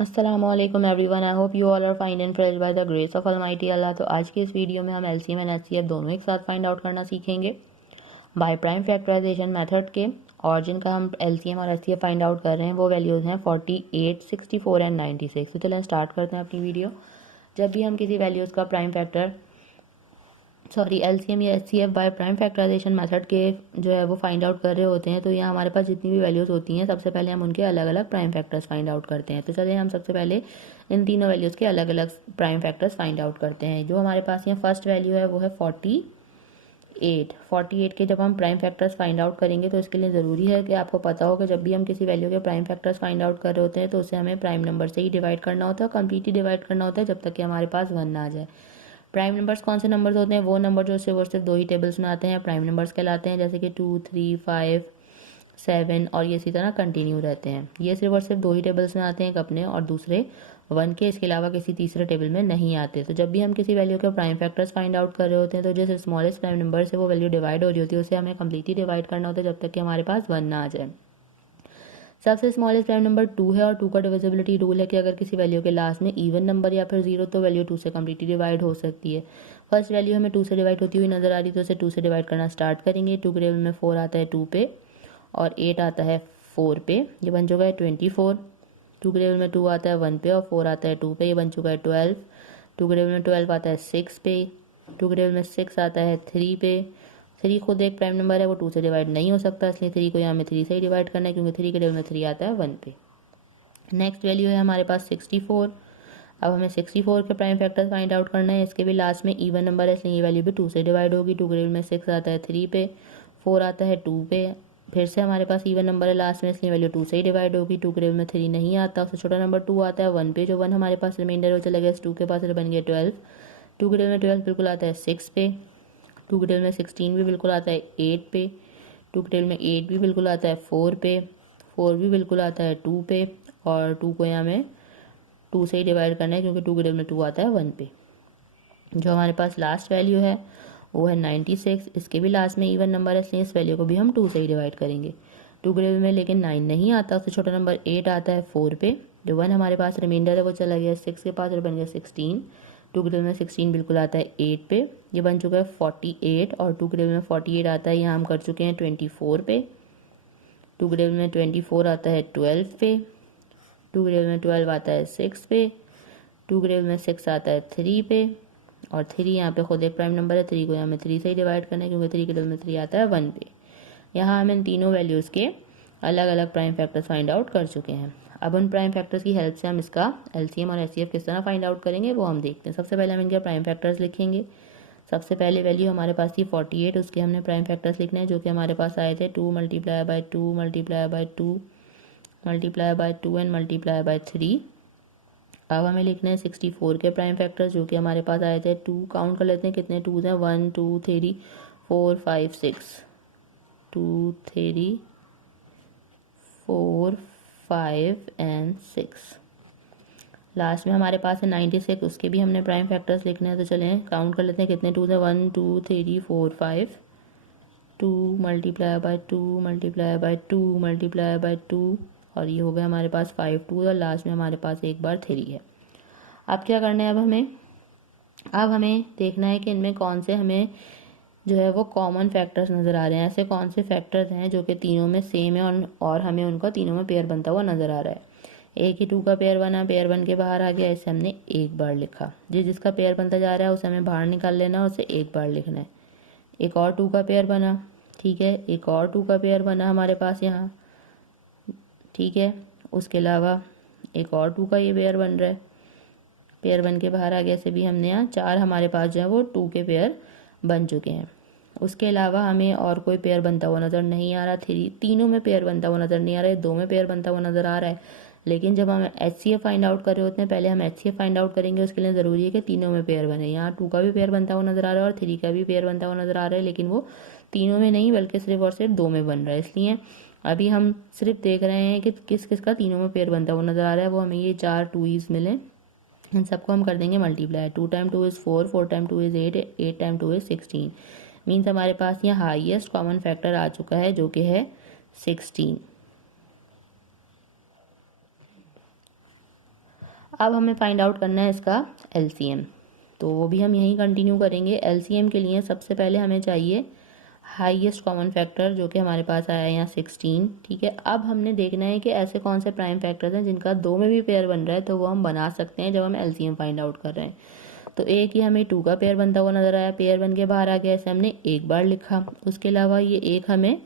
अस्सलामुअलैकुम everyone, I hope you all are fine and fresh by the grace of almighty Allah. तो आज की इस वीडियो में हम एलसीएम एंड एचसीएफ दोनों एक साथ फाइंड आउट करना सीखेंगे बाय प्राइम फैक्टराइजेशन मेथड के। और जिनका हम एलसीएम और एचसीएफ फाइंड आउट कर रहे हैं वो वैल्यूज़ हैं 48, 64 एंड 96। तो चलें स्टार्ट करते हैं अपनी वीडियो। जब भी हम किसी वैल्यूज़ का एलसीएम या HCF by prime factorisation method के जो है वो फाइंड आउट कर रहे होते हैं, तो यहाँ हमारे पास जितनी भी वैल्यूज़ होती हैं सबसे पहले हम उनके अलग अलग प्राइम फैक्टर्स फाइंड आउट करते हैं। तो चलिए हम सबसे पहले इन तीनों वैल्यूज़ के अलग अलग प्राइम फैक्टर्स फाइंड आउट करते हैं। जो हमारे पास यहाँ फर्स्ट वैल्यू है वो है 48 के जब हम प्राइम फैक्टर्स फाइंड आउट करेंगे तो इसके लिए ज़रूरी है कि आपको पता हो कि जब भी हम किसी वैल्यू के प्राइम फैक्टर्स फाइंड आउट कर रहे होते हैं तो उसे हमें प्राइम नंबर से ही डिवाइड करना होता है, कंप्लीटली डिवाइड करना होता है जब तक कि हमारे पास 1 ना आ जाए। प्राइम नंबर्स कौन से नंबर्स होते हैं? वो नंबर जो सिर्फ दो ही टेबल्स में आते हैं प्राइम नंबर्स कहलाते हैं, जैसे कि 2, 3, 5, 7 और ये इसी तरह कंटिन्यू रहते हैं। ये सिर्फ दो ही टेबल्स में आते हैं, एक अपने और दूसरे 1 के, इसके अलावा किसी तीसरे टेबल में नहीं आते। तो जब भी हम किसी वैल्यू के प्राइम फैक्टर्स फाइंड आउट कर रहे होते हैं तो जो स्मॉलेस्ट प्राइम नंबर से वो वैल्यू डिवाइड हो रही होती है उसे हमें कंप्लीटली डिवाइड करना होता है जब तक कि हमारे पास 1 ना आ जाए। सबसे स्मॉलेस्ट प्राइम नंबर 2 है और 2 का डिविजिबिलिटी रूल है कि अगर किसी वैल्यू के लास्ट में इवन नंबर या फिर 0 तो वैल्यू 2 से कम्प्लीटली डिवाइड हो सकती है। फर्स्ट वैल्यू हमें 2 से डिवाइड होती हुई नजर आ रही तो उसे 2 से डिवाइड करना स्टार्ट करेंगे। 2 के टेबल में 4 आता है 2 पे और 8 आता है 4 पे, ये बन चुका है 24। 2 के टेबल में 2 आता है 1 पे और 4 आता है 2 पे, ये बन चुका है 12। 2 के टेबल में 12 आता है 6 पे। 2 के टेबल में 6 आता है 3 पे। 3 खुद एक प्राइम नंबर है, वो 2 से डिवाइड नहीं हो सकता, इसलिए 3 को यहाँ में 3 से ही डिवाइड करना है क्योंकि 3 के टेबल में 3 आता है 1 पे। नेक्स्ट वैल्यू है हमारे पास 64। अब हमें 64 के प्राइम फैक्टर्स फाइंड आउट करना है। इसके भी लास्ट में इवन नंबर है इसलिए ये वैल्यू भी 2 से डिवाइड होगी। 2 के टेबल में 6 आता है 3 पे, 4 आता है 2 पे, फिर से हमारे पास इवन नंबर है लास्ट में इसलिए वैल्यू 2 से ही डिवाइड होगी। 2 के टेबल में 3 नहीं आता, उससे छोटा नंबर 2 आता है 1 पे, जो 1 हमारे पास रिमाइंडर हो चला गया 2 के पास, बन गया 12। 2 के टेबल में 12 बिल्कुल आता है 6 पे। 2 के टेबल में 16 भी बिल्कुल आता है 8 पे। 2 के टेबल में 8 भी बिल्कुल आता है 4 पे। 4 भी बिल्कुल आता है 2 पे और 2 को यहाँ में 2 से ही डिवाइड करना है क्योंकि 2 के टेबल में 2 आता है 1 पे। जो हमारे पास लास्ट वैल्यू है वो है 96। इसके भी लास्ट में इवन नंबर है इसलिए इस वैल्यू को भी हम 2 से ही डिवाइड करेंगे। 2 के टेबल में लेकिन 9 नहीं आता, उससे छोटा नंबर 8 आता है 4 पे, जो 1 हमारे पास रिमाइंडर है वो चला गया 6 के पास और बन गया 16। 2 के टेबल में 16 बिल्कुल आता है 8 पे, ये बन चुका है 48 और 2 के टेबल में 48 आता है, यहाँ हम कर चुके हैं 24 पे। 2 के टेबल में 24 आता है 12 पे। 2 के टेबल में 12 आता है 6 पे। 2 के टेबल में 6 आता है 3 पे और 3 यहाँ पे खुद एक प्राइम नंबर है, 3 को यहाँ में 3 से ही डिवाइड करना है क्योंकि 3 के टेबल में 3 आता है 1 पे। यहाँ हम इन तीनों वैल्यूज़ के अलग अलग प्राइम फैक्टर्स फाइंड आउट कर चुके हैं। अब उन प्राइम फैक्टर्स की हेल्प से हम इसका एलसीएम और एचसीएफ किस तरह फाइंड आउट करेंगे वो हम देखते हैं। सबसे पहले हम इनके प्राइम फैक्टर्स लिखेंगे। सबसे पहले वैल्यू हमारे पास थी 48, उसके हमने प्राइम फैक्टर्स लिखने हैं जो कि हमारे पास आए थे 2 multiply by 2 multiply by 2 multiply by 2 and multiply by 3। अब हमें लिखना है 64 के प्राइम फैक्टर्स जो कि हमारे पास आए थे 2, काउंट कर लेते हैं कितने 2 हैं, 1 2 3 4 5 6, 2 3 4 5 एंड 6। लास्ट में हमारे पास है 96, उसके भी हमने प्राइम फैक्टर्स लिखने हैं। तो चलें काउंट कर लेते हैं कितने 2 हैं, 1 2 3 4 5, 2 multiply by 2 multiply by 2 multiply by 2 और ये हो गया हमारे पास 5 2 और लास्ट में हमारे पास एक बार 3 है। अब क्या करना है, अब हमें देखना है कि इनमें कौन से हमें जो है वो कॉमन फैक्टर्स नज़र आ रहे हैं। ऐसे कौन से फैक्टर्स हैं जो कि तीनों में सेम है और हमें उनका तीनों में पेयर बनता हुआ नज़र आ रहा है। एक ही 2 का पेयर बना, पेयर बन के बाहर आ गया, इसे हमने एक बार लिखा। जिसका पेयर बनता जा रहा है उसे हमें बाहर निकाल लेना, उसे एक बार लिखना है। एक और 2 का पेयर बना, ठीक है, एक और 2 का पेयर बना हमारे पास यहाँ, ठीक है। उसके अलावा एक और 2 का ये पेयर बन रहा है, पेयर बन के बाहर आ गया, से भी हमने यहाँ 4 हमारे पास जो है वो 2 के पेयर बन चुके हैं। उसके अलावा हमें और कोई पेयर बनता हुआ नज़र नहीं आ रहा। तीनों में पेयर बनता हुआ नज़र नहीं आ रहा है, 2 में पेयर बनता हुआ नज़र आ रहा है। लेकिन जब हम एचसीएफ फाइंड आउट कर रहे होते हैं, पहले हम एचसीएफ फाइंड आउट करेंगे, उसके लिए ज़रूरी है कि तीनों में पेयर बने। यहाँ 2 का भी पेयर बनता हुआ नज़र आ रहा है और 3 का भी पेयर बनता हुआ नज़र आ रहा है, लेकिन वो तीनों में नहीं बल्कि सिर्फ और सिर्फ 2 में बन रहा है। इसलिए अभी हम सिर्फ देख रहे हैं कि किस किस का तीनों में पेयर बनता हुआ नज़र आ रहा है। वो हमें ये 4 2's मिले, इन सबको हम कर देंगे multiply. 2 time 2 is 4, 4 time 2 is 8, 8 time 2 is 16। Means हमारे पास यहाँ हाईएस्ट कॉमन फैक्टर आ चुका है जो कि है 16। अब हमें फाइंड आउट करना है इसका LCM, तो वो भी हम यहीं कंटिन्यू करेंगे। LCM के लिए सबसे पहले हमें चाहिए हाईएस्ट कॉमन फैक्टर, जो कि हमारे पास आया है यहाँ 16। ठीक है, अब हमने देखना है कि ऐसे कौन से प्राइम फैक्टर्स हैं जिनका 2 में भी पेयर बन रहा है, तो वो हम बना सकते हैं जब हम LCM फाइंड आउट कर रहे हैं। तो एक ही हमें 2 का पेयर बनता हुआ नजर आया, पेयर बन के बाहर आ गया, ऐसे हमने एक बार लिखा। उसके अलावा ये एक हमें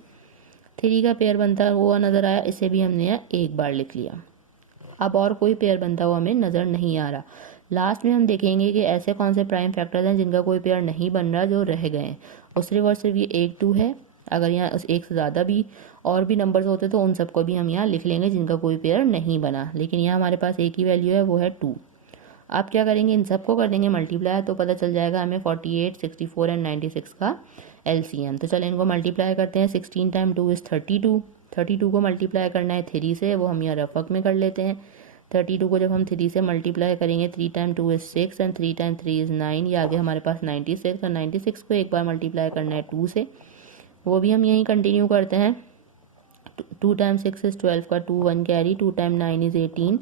3 का पेयर बनता हुआ नजर आया, इसे भी हमने यहाँ एक बार लिख लिया। अब और कोई पेयर बनता हुआ हमें नज़र नहीं आ रहा। लास्ट में हम देखेंगे कि ऐसे कौन से प्राइम फैक्टर्स हैं जिनका कोई पेयर नहीं बन रहा, जो रह गए हैं। उस रिवर्स सिर्फ ये 1 2 है, अगर यहाँ एक से ज़्यादा भी और भी नंबर्स होते तो उन सबको भी हम यहाँ लिख लेंगे जिनका कोई पेयर नहीं बना, लेकिन यहाँ हमारे पास एक ही वैल्यू है, वो है 2। आप क्या करेंगे, इन सबको कर देंगे मल्टीप्लाई, तो पता चल जाएगा हमें 48, 64 एंड 96 का LCM। तो चलें इनको मल्टीप्लाई करते हैं। 16 टाइम 2 इज़ 32। 32 को मल्टीप्लाई करना है 3 से, वो हम यहाँ रफक में कर लेते हैं। 32 को जब हम 3 से मल्टीप्लाई करेंगे, 3 time 2 is 6 and 3 time 3 is 9। ये आगे हमारे पास 96, और 96 को एक बार मल्टीप्लाई करना है 2 से, वो भी हम यहीं कंटिन्यू करते हैं। 2 टाइम 6 इज़ 12 का 2 1 carry, 2 time 9 is 18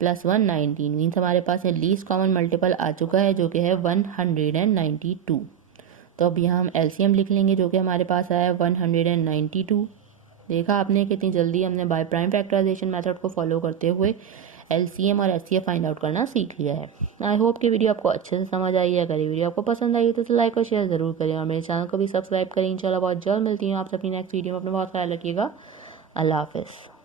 plus 1 19। Means हमारे पास लीस्ट कॉमन मल्टीपल आ चुका है, जो कि है 192। तो अब यहाँ हम LCM लिख लेंगे, जो कि हमारे पास आया है 192। देखा आपने कितनी जल्दी हमने बाय प्राइम फैक्टराइजेशन मेथड को फॉलो करते हुए LCM और HCF फाइंड आउट करना सीख लिया है। आई होप कि वीडियो आपको अच्छे से समझ आई है। अगर ये वीडियो आपको पसंद आई तो लाइक और शेयर जरूर करें, और मेरे चैनल को भी सब्सक्राइब करें। इंशाल्लाह बहुत जल्द मिलती हूँ आप सभी नेक्स्ट वीडियो में। अपना बहुत ख्याल रखिएगा। अल्लाह हाफिज़।